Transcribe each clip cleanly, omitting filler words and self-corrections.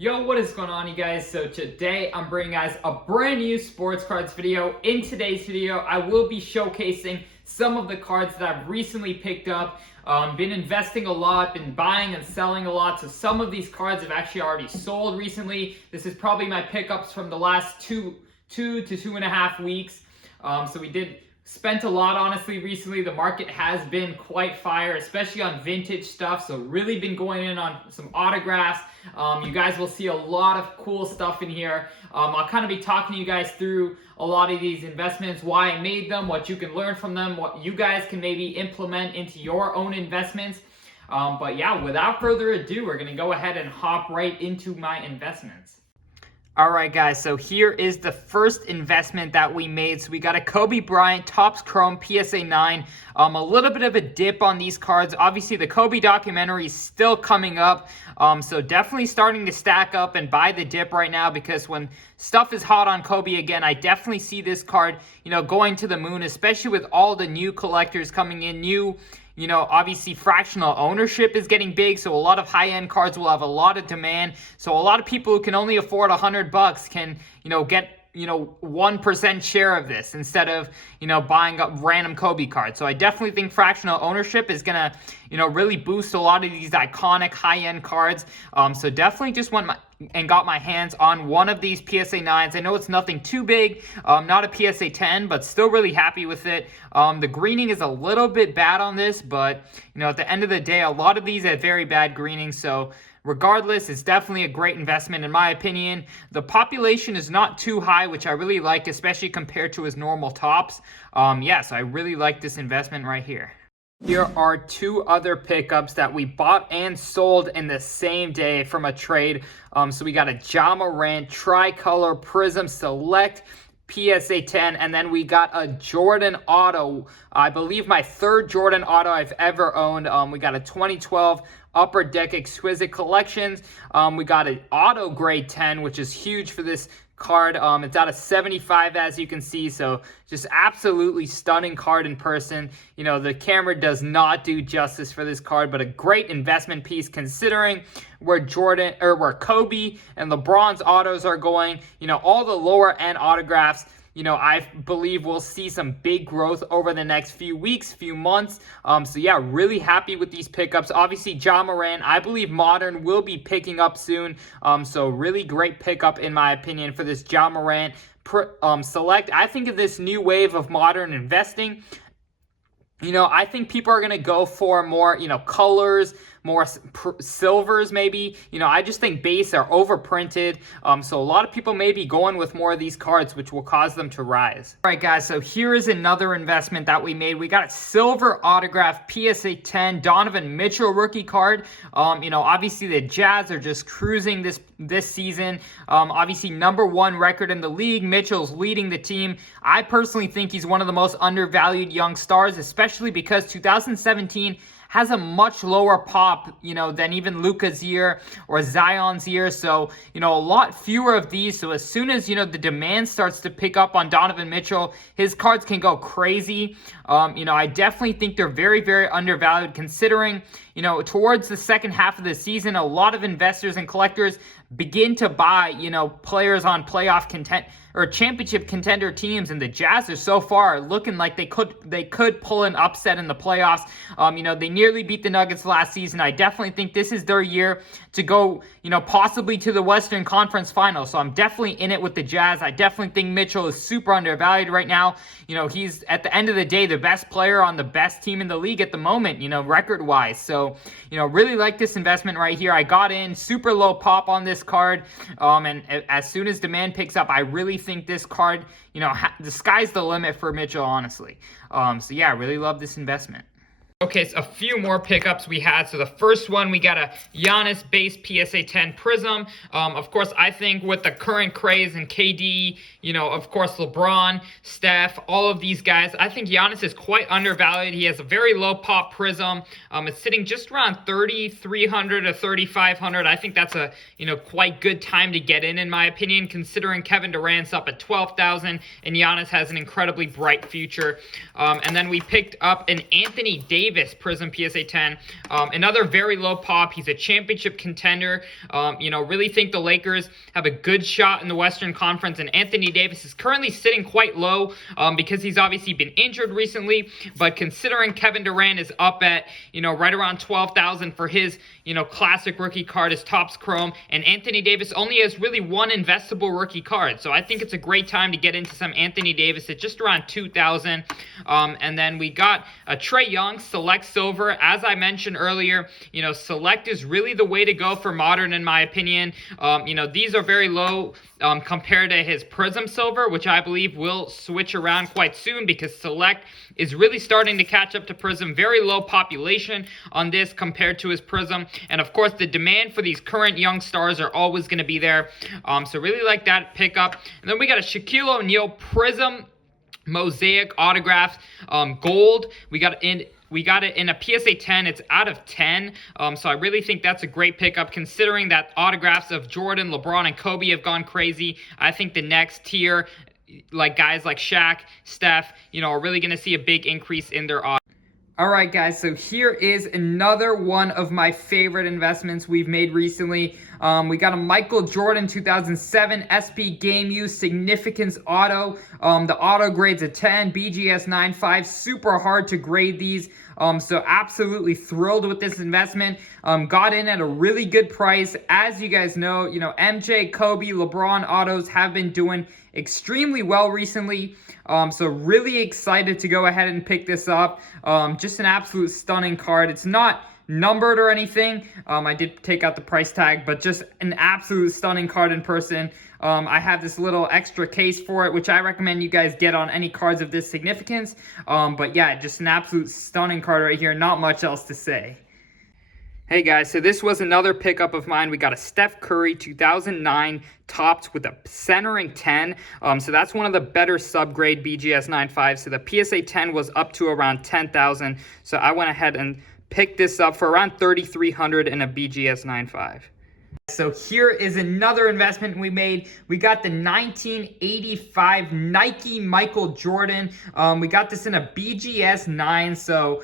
Yo, what is going on, you guys? So today I'm bringing you guys a brand new sports cards video. In today's video, I will be showcasing some of the cards that I've recently picked up. Been investing a lot, been buying and selling a lot. So some of these cards have actually already sold recently. This is probably my pickups from the last two to 2.5 weeks. So we did spent a lot, honestly, recently. The market has been quite fire, especially on vintage stuff. So really been going in on some autographs. You guys will see a lot of cool stuff in here. I'll kind of be talking to you guys through a lot of these investments, why I made them, what you can learn from them, what you guys can maybe implement into your own investments. But yeah, without further ado, we're going to go ahead and hop right into my investments. Alright guys, so here is the first investment that we made. So we got a Kobe Bryant Topps Chrome PSA 9. A little bit of a dip on these cards. Obviously the Kobe documentary is still coming up. So definitely starting to stack up and buy the dip right now, because when stuff is hot on Kobe again, I definitely see this card, going to the moon, especially with all the new collectors coming in, obviously fractional ownership is getting big, so a lot of high-end cards will have a lot of demand. So a lot of people who can only afford $100 can, get 1% share of this instead of, buying up random Kobe cards. So I definitely think fractional ownership is gonna, really boost a lot of these iconic high-end cards. So definitely just got my hands on one of these PSA 9s. I know it's nothing too big, not a PSA 10, but still really happy with it. The greening is a little bit bad on this, but at the end of the day, a lot of these have very bad greening. So regardless, it's definitely a great investment in my opinion. The population is not too high, which I really like, especially compared to his normal tops. So I really like this investment right here. Here are two other pickups that we bought and sold in the same day from a trade. So we got a Ja Morant Tricolor Prism Select PSA 10, and then we got a Jordan Auto. I believe my third Jordan Auto I've ever owned. We got a 2012 Upper Deck Exquisite Collections. We got an Auto Grade 10, which is huge for this card. It's out of 75, as you can see, so just absolutely stunning card in person. The camera does not do justice for this card, but a great investment piece considering where Kobe and LeBron's autos are going. All the lower end autographs, I believe we'll see some big growth over the next few weeks, few months. So yeah, really happy with these pickups. Obviously, Ja Morant, I believe Modern will be picking up soon. So really great pickup in my opinion for this Ja Morant Select. I think of this new wave of modern investing. I think people are going to go for more, colors, more silvers maybe. I just think base are overprinted. So a lot of people may be going with more of these cards, which will cause them to rise. All right, guys, so here is another investment that we made. We got a silver autograph PSA 10 Donovan Mitchell rookie card. Obviously the Jazz are just cruising this season. Obviously #1 record in the league. Mitchell's leading the team. I personally think he's one of the most undervalued young stars, especially because 2017 has a much lower pop, than even Luka's year or Zion's year. So, a lot fewer of these. So as soon as, the demand starts to pick up on Donovan Mitchell, his cards can go crazy. I definitely think they're very, very undervalued considering, towards the second half of the season, a lot of investors and collectors begin to buy, players on playoff content or championship contender teams, and the Jazz are so far looking like they could pull an upset in the playoffs. They nearly beat the Nuggets last season. I definitely think this is their year to go, possibly to the Western Conference Finals. So I'm definitely in it with the Jazz. I definitely think Mitchell is super undervalued right now. He's at the end of the day the best player on the best team in the league at the moment, record-wise. So, really like this investment right here. I got in super low pop on this card, and as soon as demand picks up, I really think this card, the sky's the limit for Mitchell, honestly. So yeah, I really love this investment. Okay, so a few more pickups we had. So the first one, we got a Giannis base PSA 10 Prism. Of course, I think with the current craze and KD, of course, LeBron, Steph, all of these guys, I think Giannis is quite undervalued. He has a very low pop Prism. It's sitting just around 3,300 to 3,500. I think that's a, quite good time to get in my opinion, considering Kevin Durant's up at 12,000 and Giannis has an incredibly bright future. And then we picked up an Anthony Davis Davis Prism PSA 10. Another very low pop. He's a championship contender. Really think the Lakers have a good shot in the Western Conference, and Anthony Davis is currently sitting quite low because he's obviously been injured recently. But considering Kevin Durant is up at, right around 12,000 for his, classic rookie card, his Topps Chrome, and Anthony Davis only has really one investable rookie card. So I think it's a great time to get into some Anthony Davis at just around 2,000. And then we got a Trae Young Select Silver. As I mentioned earlier, Select is really the way to go for Modern, in my opinion. These are very low compared to his Prism Silver, which I believe will switch around quite soon because Select is really starting to catch up to Prism. Very low population on this compared to his Prism. And of course, the demand for these current young stars are always going to be there. So really like that pickup. And then we got a Shaquille O'Neal Prism Mosaic Autograph Gold. We got it in a PSA 10. It's out of 10. So I really think that's a great pickup considering that autographs of Jordan, LeBron, and Kobe have gone crazy. I think the next tier, like guys like Shaq, Steph, are really going to see a big increase in their autographs. Alright guys, so here is another one of my favorite investments we've made recently. We got a Michael Jordan 2007 SP Game Use Significance Auto. The auto grade's a 10, BGS 9.5, super hard to grade these. So absolutely thrilled with this investment. Got in at a really good price. As you guys know, MJ, Kobe, LeBron autos have been doing extremely well recently. So really excited to go ahead and pick this up. Just an absolute stunning card. It's not numbered or anything. I did take out the price tag, but just an absolute stunning card in person. I have this little extra case for it, which I recommend you guys get on any cards of this significance. But yeah, just an absolute stunning card right here. Not much else to say. Hey guys, so this was another pickup of mine. We got a Steph Curry 2009 topped with a centering 10. So that's one of the better subgrade BGS 9.5. So the PSA 10 was up to around 10,000. So I went ahead and picked this up for around 3,300 in a BGS 9.5. So here is another investment we made. We got the 1985 Nike Michael Jordan. We got this in a BGS 9, so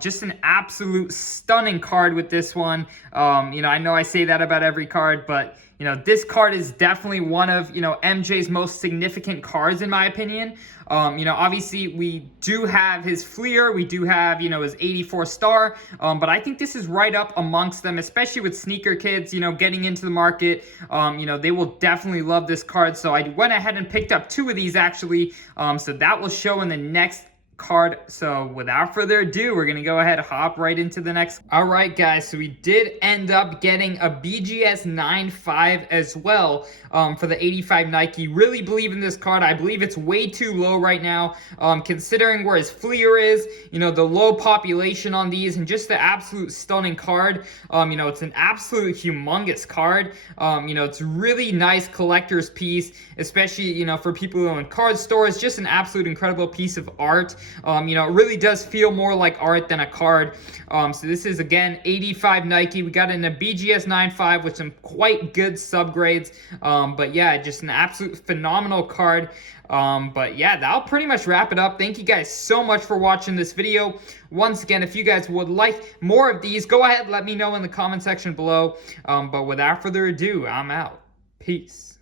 just an absolute stunning card with this one. I know I say that about every card, but this card is definitely one of, MJ's most significant cards in my opinion. Obviously we do have his Fleer, we do have, his 84 star, but I think this is right up amongst them, especially with sneaker kids, getting into the market. They will definitely love this card. So I went ahead and picked up two of these actually. So that will show in the next card. So without further ado, we're gonna go ahead and hop right into the next. All right guys, so we did end up getting a BGS 9.5 as well for the 85 Nike. Really believe in this card. I believe it's way too low right now, considering where his Fleer is, the low population on these, and just the absolute stunning card. It's an absolute humongous card. It's a really nice collector's piece, especially for people who own card stores. Just an absolute incredible piece of art. It really does feel more like art than a card. So this is, again, 85 Nike. We got it in a BGS 9.5 with some quite good subgrades. But yeah, just an absolute phenomenal card. But yeah, that'll pretty much wrap it up. Thank you guys so much for watching this video. Once again, if you guys would like more of these, go ahead and let me know in the comment section below. But without further ado, I'm out. Peace.